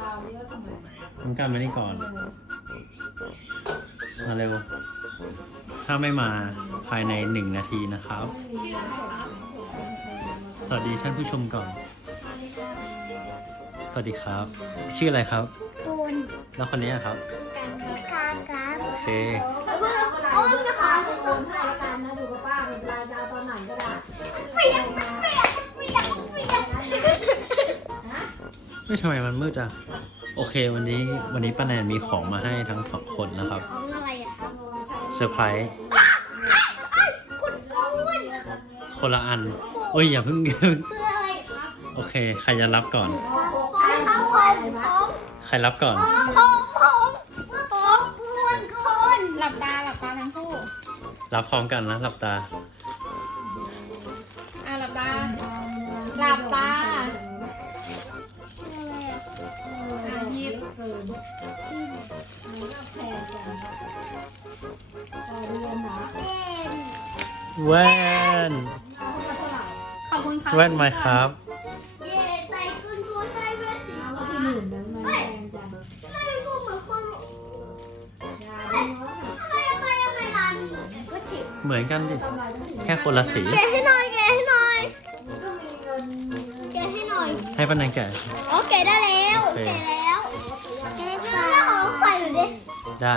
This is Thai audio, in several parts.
น้องกันมานี่ก่อน มาเร็ว ถ้าไม่มาภายในหนึ่งนาทีนะครับชื่ออะไรคะสวัสดีท่านผู้ชมก่อน สวัสดีครับ ชื่ออะไรครับปูนแล้วคนนี้อะครับกันกาครับ โอเค ไม่ทำไมมันมืดอะ โอเค วันนี้วันนี้ป้าแนนมีของมาให้ทั้งสองคนนะครับของอะไรอะเซอร์ไพรส์คุณกูนคนละอัน โอ้ยอย่าเพิ่งคืออะไรครับโอเค ใครจะรับก่อน ของเขาของของใครรับก่อน ของของของของกูนกูนหลับตาหลับตาทั้งคู่ รับพร้อมกันนะหลับตา บแว่นขอบคุณค่ะแว่นไหมครับ เย่ใส่กุนกูนใส่แว่นสีฟ้าที่หมื่นนึงมันแพงจังไม่กูเหมือนคนทำไมทำไมทำไมร้านก็ฉิบเหมือนกันดิแค่คนละสี แกะให้หน่อยแกะให้หน่อยแกะให้หน่อย ให้ป้าแนนแกะ โอเคได้แล้วโอเค แกะแล้ว ได้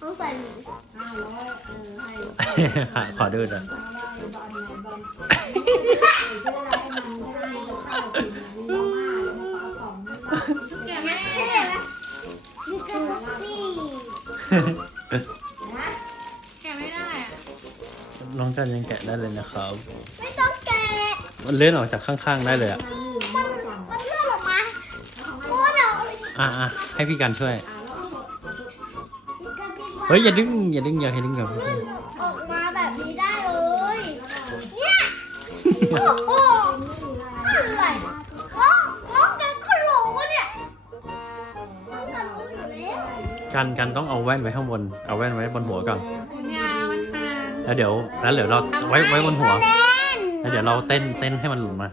ของใส่หน่อยห้าร้อยเออให้หาขอดูหน่อยบอลไหนบอลชื่ออะไรให้มันให้มันเข้าถึงมีมากแล้วเอาของแกะไม่เท่ไหมนี่ก็นี่นะแกะไม่ได้อะน้องกันยังแกะได้เลยนะครับ ไม่ต้องแกะมันเลื่อนออกจากข้างๆได้เลยอะมันมันเลื่อนออกมาโอ้เดี๋ยวอะอะให้พี่กันช่วยเฮ้ยอย่าดึงอย่าดึงอย่าให้ดึงอย่าให้ดึงออกมาแบบนี้ได้เลย เนี่ย โอ้โหอะไรง้อง้อแกก็รู้วะเนี่ยง้อแกรู้อยู่แล้วกันกันต้องเอาแว่นไว้ข้างบน เอาแว่นไว้บนหัวก่อนคุณยมันทานแล้วเดี๋ยวแล้วเดี๋ยวเราไว้ไว้บนหัว แล้วเดี๋ยวเราเต้นเต้นให้มันหลุดมา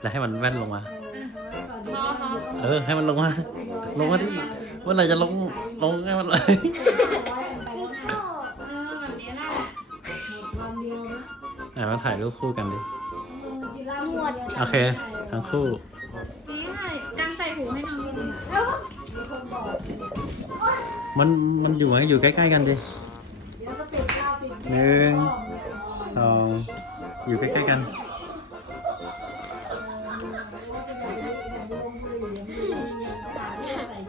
แล้วให้มันแว่นลงมา เออ ให้มันลงมาลงมาที่เมื่อไหรจะลงลงให้มันเลยเออแบบนี้แหละวันเดียวนะอะมาถ่ายรูปคู่กันดิหมดโอเค ทั้งคู่นี่ค่ะกังใส่หูให้น้องดูแล้วมันมันอยู่ไหมอยู่ใกล้ๆกันดิหนึ่งสองอยู่ใกล้ๆกัน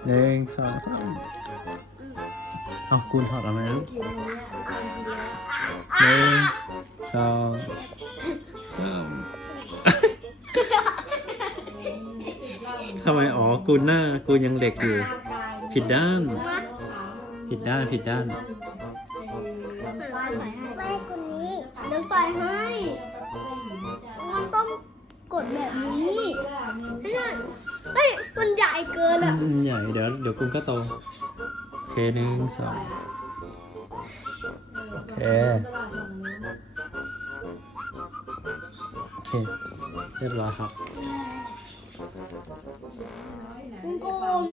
หนึ่งสองสามเอาคุณถอดออกมาลูกหนึ่งสองสามทำไมอ๋อกูหน้ากูยังเด็กอยู่ ผิดด้าน ผิดด้านผิดด้านแม่คนนี้เดี๋ยวใส่ให้มันต้องกดแบบนี้ให้ได้ เฮ้ยมันใหญ่เกินอะอืมใหญ่เดี๋ยวเดี๋ยวกูก็โตโอเคหนึ่งสองโอเคโอเคเรียบร้อยครับคุณโกง